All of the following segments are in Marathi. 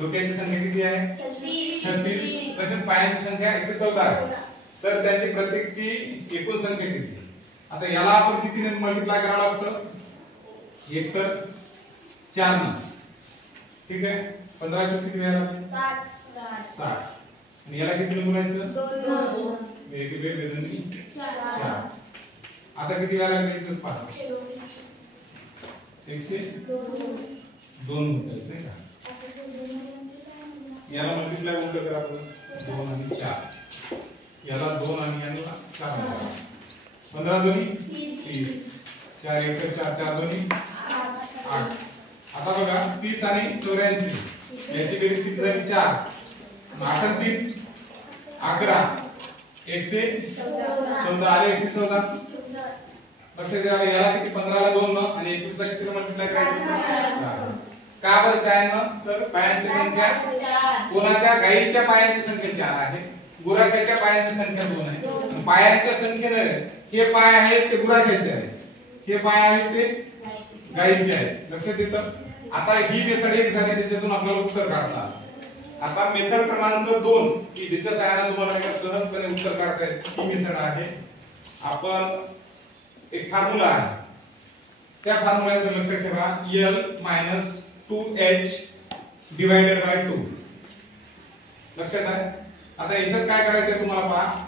डोक्याची संख्या किती आहे 36. तसेच पायांची संख्या 114 आहे. तर त्यांची प्रत्येकी एकूण संख्या किती? आता याला आपण कितीने मल्टिप्लाय करावं लागतं? एक तर 4 ने. ठीक आहे. 15 चे किती वेळा? 60. आणि याला किती गुणायचं? 2. एक वेळ 4. आता किती वेळा लागले? पहा 102 होत आहे का? याला मल्टिप्लाय उलट करा आपण. 2 आणि 4. याला 2 आणि याला 4. 15 दोन्ही 30. 4 1 4 4 दोन्ही 8. आता बघा 30 आणि 84 याची बेरीज किती झाली? 4. 8 आणि 3 11. 114 आले 114. लक्षात घ्या याला किती 15 ला 2 न आणि 21 ला किती मल्टिप्लाय करायचं? का बरं 4 न? तर पायांची संख्या कोणाच्या गाईच्या पायांची संख्या 4 आहे, गुराख्याच्या पायांची संख्या 2 आहे. पायांच्या संख्येने हे पाय आहेत ते गुराख्याचे आहेत, हे पाय आहेत ते गाईचे आहेत. लक्षात येतं? आता ही मेथड एक झाली त्याच्यातून आपल्याला उत्तर काढता. आता मेथड क्रमांक 2 की ज्याच्या सहाय्याने तुम्हाला सहजपणे उत्तर काढता येईल ही मेथड आहे. आपण एक फॉर्म्युला आहे, त्या फॉर्म्युल्याचं लक्षात ठेवा L - 2h डिवाइडेड बाय 2. लक्षात आहे? आता याच्यात काय करायचं आहे तुम्हाला पहा.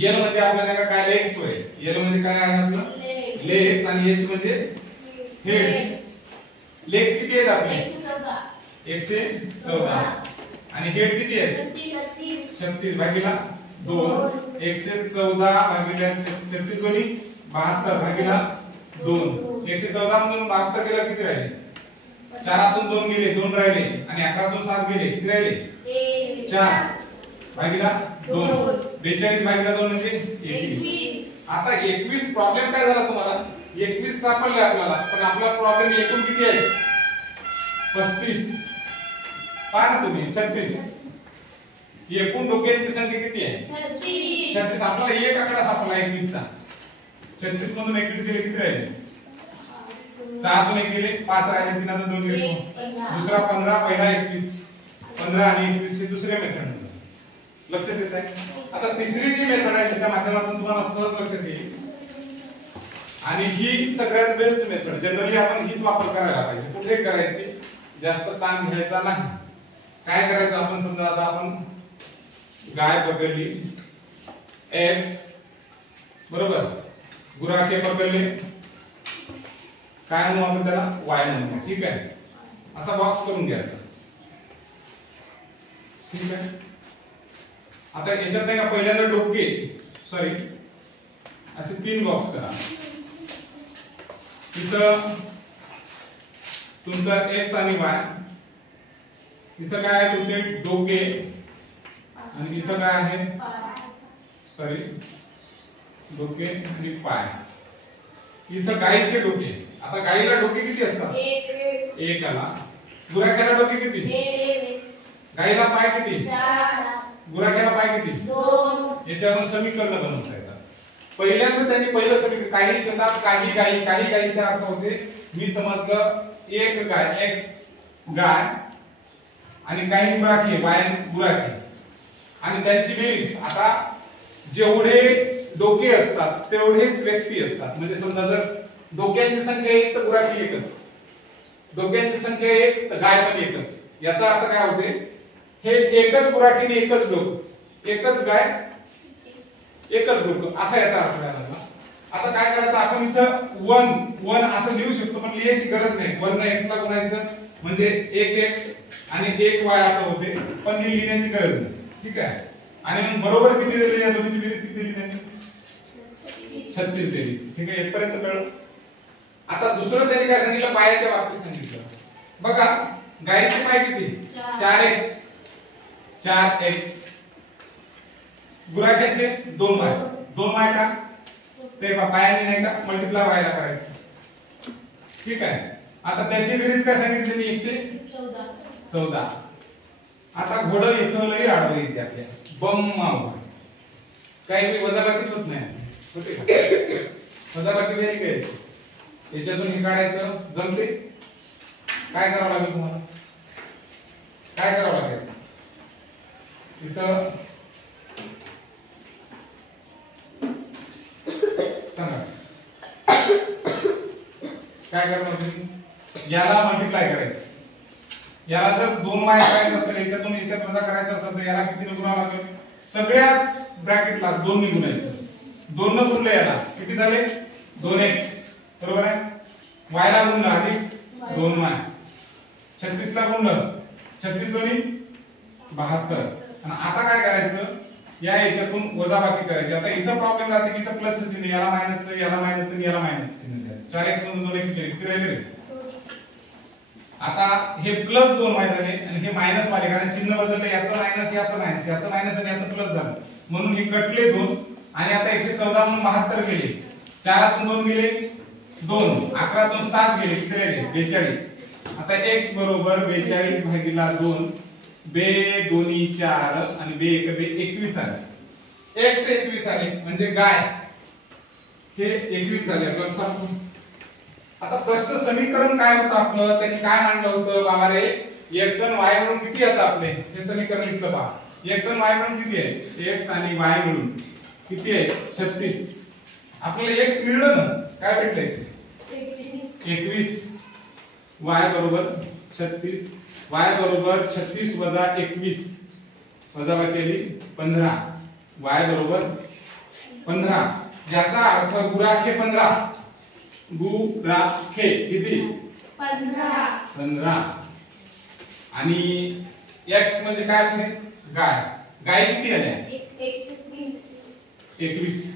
L म्हणजे आपल्याला काय लेग्स होय. L म्हणजे काय आहे आपलं? लेग्स. आणि H म्हणजे हेड्स. लेग्स किती आहेत आपले? 114. आणि हेड किती आहे? 36 भागिले 2. 114 भागिले 36 दोन्ही 72 भागिले 2. 114 मधून 72 गेला किती राहिले? 4 2 गेले 2 राहिले आणि 11 7 गेले किती राहिले? 4 भागिले 2. 42 भागिले 2 म्हणजे 21. आता 21 प्रॉब्लेम काय झाला तुम्हाला? 21 सापडले आपल्याला, पण आपला प्रॉब्लेम एकूण किती आहे? 35. पहा ना तुम्ही 36. एकूण डोक्यांची संख्या किती आहे? 36. आपल्याला एक आकडा सापडला 21 चा. 36 मधून 21 गेले किती राहिले? 7 1 गेले 5 राहिले 3 2 गेले. दुसरा 15 पहिला 21. 15 आणि 21 हे दुसरे मेथड. लक्षात येत आहे? आता तिसरी जी मेथड आहे त्याच्या माध्यमातून तुम्हाला सहज लक्षात येईल आणि ही सगळ्यात बेस्ट मेथड. जनरली आपण हीच वापर करायला पाहिजे. कुठे करायची? जास्त ताण घ्यायचा नाही. काय करायचं आपण? समजा आता आपण गाय पकडली x बरोबर, गुराखे पकडले काय म्हणू आपण त्याला? y म्हणू. ठीक आहे. असा बॉक्स करून घ्यायचा. ठीक आहे. आता याच्यात नाही का पहिल्यांदा डोके सॉरी असे 3 बॉक्स करा. इथं तुमचा x आणि y, इथं काय आहे तुमचे डोके आणि इथं काय आहे सॉरी डोके आणि पाय. इथं गाईचे डोके. आता गाईला डोके किती असतात? 1 आला. गुराख्याला डोके किती? गाईला पाय किती? 4. गुराख्याला पाय किती? 2. याच्यावरून समीकरण बनवता येतात. पहिल्यांदा त्यांनी पहिलं समीकरण काही शेतात काही गायीचा अर्थ होते. मी समजलं एक गाय x गाय आणि काही गुराखी y गुराखी आणि त्यांची बेरीज. आता जेवढे डोके असतात तेवढेच व्यक्ती असतात. म्हणजे समजा जर डोक्यांची संख्या 1 तर गुराखी एकच, डोक्यांची संख्या 1 तर गाय पण एकच. याचा अर्थ काय होते? हे एकच गुराखीने एकच डोक, एकच गाय एकच डोक, असा याचा अर्थ काय झाला. आता काय करायचं आपण? इथं 1 असं लिहू शकतो पण लिहायची गरज नाही. 1 ने x ला गुणायचं म्हणजे 1x आणि 1y असं होते, पण हे लिहिण्याची गरज नाही. ठीक आहे. आणि मग बरोबर किती दिली? या दोन्हीची बेरीज किती दिली त्यांनी? 36 दिली. ठीक आहे. इथपर्यंत कळलं. आता दुसरं त्यांनी काय सांगितलं? पायाच्या बाबतीत सांगितलं. बघा गायीचे पाय किती? 4x. गुराख्याचे 2y. 2y का? ते पायाने नाही का मल्टिप्लाय व्हायला करायचं. ठीक आहे. आता त्याची बेरीज काय सांगितली? 114. आता घोडं इथं लई आडवं येते आपल्या बम माव. काही वजाबाकीच होत नाही. होते का? वजाबाकी वेळी काय याच्यातून हे काढायचं जमते? काय करावं लागेल तुम्हाला? काय करावं लागेल इथं सांगा काय करणार तुम्ही याला मल्टिप्लाय करायचं याला जर 2y करायचं असेल याच्यातून याच्यात वजा करायचं असेल तर याला किती गुणावं लागेल सगळ्याच ब्रॅकेटला 2 ने गुणायचं 2 न गुणलं याला किती झाले 2x बरोबर आहे y ला गुणलं अधिक 2y 36 ला गुणलं 36 दोन्ही 72 आणि आता काय करायचं या याच्यातून वजाबाकी करायची आता इथं प्रॉब्लेम राहते की इथं प्लसचं चिन्ह याला मायनसचं याला मायनसचं याला मायनसचं चिन्ह द्यायचं 4x मधून 2x गेले किती राहिले आता हे प्लस 2y झाले आणि हे मायनस वाले कारण चिन्ह बदललं याचं मायनस याचं मायनस याचं मायनस आणि याचं प्लस झालं म्हणून हे कटले 2 आणि आता 114 म्हणून 72 गेले 4 तून 2 गेले 2 11 तून 7 गेले किती राहिले 42 आता x बरोबर 42 भागिले 2 बे दोन्ही 4 आणि बे 1 बे 21 आले x 21 आले म्हणजे गाय हे 21 झाले आपल्याला सांगू आता प्रश्न समीकरण काय होतं आपलं त्यांनी काय मांडलं होतं बाबा रे x आणि y म्हणून किती येतं आपले हे समीकरण इथलं पहा x आणि y म्हणून किती आहे x आणि y मिळून किती आहे 36 आपल्याला x मिळलं ना काय भेटलं 21 y बरोबर 36 y बरोबर 36 वजा 21 वजाबाकी केली 15 y बरोबर 15 याचा अर्थ गुणाखे 15 गुणाखे किती 15 आणि x म्हणजे काय असते गाय गाय किती आल्या 21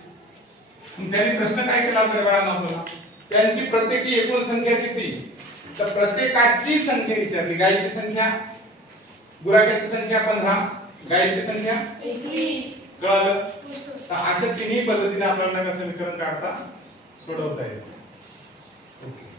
त्यांनी प्रश्न काय केला होता बाळांनो आपल्याला त्यांची प्रत्येकी एकूण संख्या किती तर प्रत्येकाची संख्या विचारली गायीची संख्या गुराख्याची संख्या 15 गायीची संख्या 21 कळलं तर अशा तिन्ही पद्धतीने आपल्याला समीकरण काढता सोडवता येईल ओके